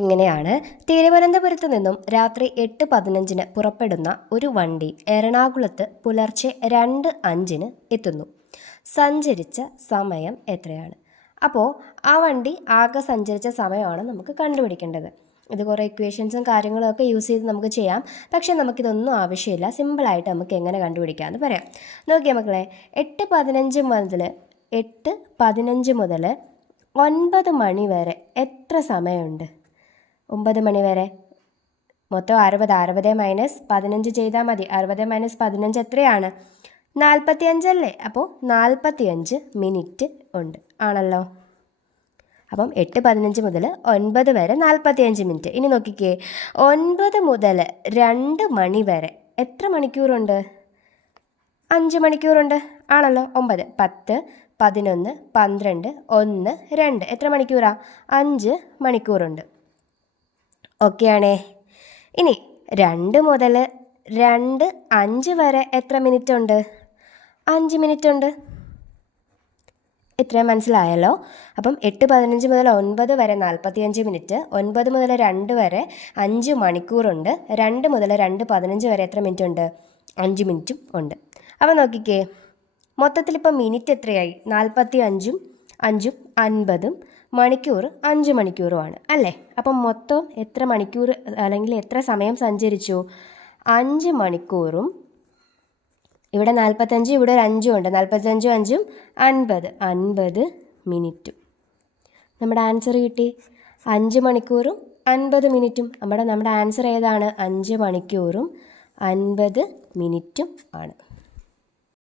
ഇങ്ങനെയാണ്. തിരുവനന്തപുരത്ത് നിന്നും രാത്രി 8:15 പുറപ്പെടുന്ന ഒരു വണ്ടി എറണാകുളത്ത് പുലർച്ചെ 2:05 എത്തുന്നു. സഞ്ചരിച്ച സമയം എത്രയാണ്? അപ്പോൾ ആ വണ്ടി ആകെ സഞ്ചരിച്ച സമയമാണ് നമുക്ക് കണ്ടുപിടിക്കേണ്ടത്. ഇത് കുറേ ഇക്വേഷൻസും കാര്യങ്ങളൊക്കെ യൂസ് ചെയ്ത് നമുക്ക് ചെയ്യാം. പക്ഷേ നമുക്കിതൊന്നും ആവശ്യമില്ല. സിമ്പിളായിട്ട് നമുക്ക് എങ്ങനെ കണ്ടുപിടിക്കാമെന്ന് പറയാം. നോക്കിയാൽ മക്കളെ, 8:15 മുതൽ 9 മണി വരെ എത്ര സമയമുണ്ട്? 9 മണി വരെ മൊത്തം 60 മൈനസ് 15 ചെയ്താൽ മതി. 60 മൈനസ് 15 എത്രയാണ്? 45 അല്ലേ? അപ്പോൾ 45 മിനിറ്റ് ഉണ്ട് ആണല്ലോ. അപ്പം 8:15 മുതൽ 9 വരെ 45 മിനിറ്റ്. ഇനി നോക്കിക്കേ, 9 മുതൽ 2 മണി വരെ എത്ര മണിക്കൂറുണ്ട്? 5 മണിക്കൂറുണ്ട് ആണല്ലോ. 9, 10, 11, 12, 1, 2 എത്ര മണിക്കൂറാ? 5 മണിക്കൂറുണ്ട്. ഓക്കെ ആണേ. ഇനി 2 മുതൽ 2:05 വരെ എത്ര മിനിറ്റ് ഉണ്ട്? 5 മിനിറ്റ് ഉണ്ട്. ഇത്രയും മനസ്സിലായല്ലോ. അപ്പം 8:15 മുതൽ 9 വരെ 45 മിനിറ്റ്, 9 മുതൽ 2 വരെ 5 മണിക്കൂറുണ്ട്, 2 മുതൽ 2:15 വരെ എത്ര മിനിറ്റ് ഉണ്ട്? 5 മിനിറ്റും ഉണ്ട്. അപ്പം നോക്കിക്കേ, മൊത്തത്തിൽ ഇപ്പം മിനിറ്റ് എത്രയായി? 45ഉം 5ഉം 50ഉം മണിക്കൂർ 5 മണിക്കൂറുമാണ് അല്ലേ? അപ്പം മൊത്തം എത്ര മണിക്കൂർ അല്ലെങ്കിൽ എത്ര സമയം സഞ്ചരിച്ചു? 5 മണിക്കൂറും ഇവിടെ 45, ഇവിടെ ഒരു 5 ഉണ്ട്. 45ഉം 5ഉം 50 മിനിറ്റും. നമ്മുടെ ആൻസർ കിട്ടി. 5 മണിക്കൂറും 50 മിനിറ്റും. നമ്മുടെ ആൻസർ ഏതാണ്? 5 മണിക്കൂറും 50 മിനിറ്റും ആണ്.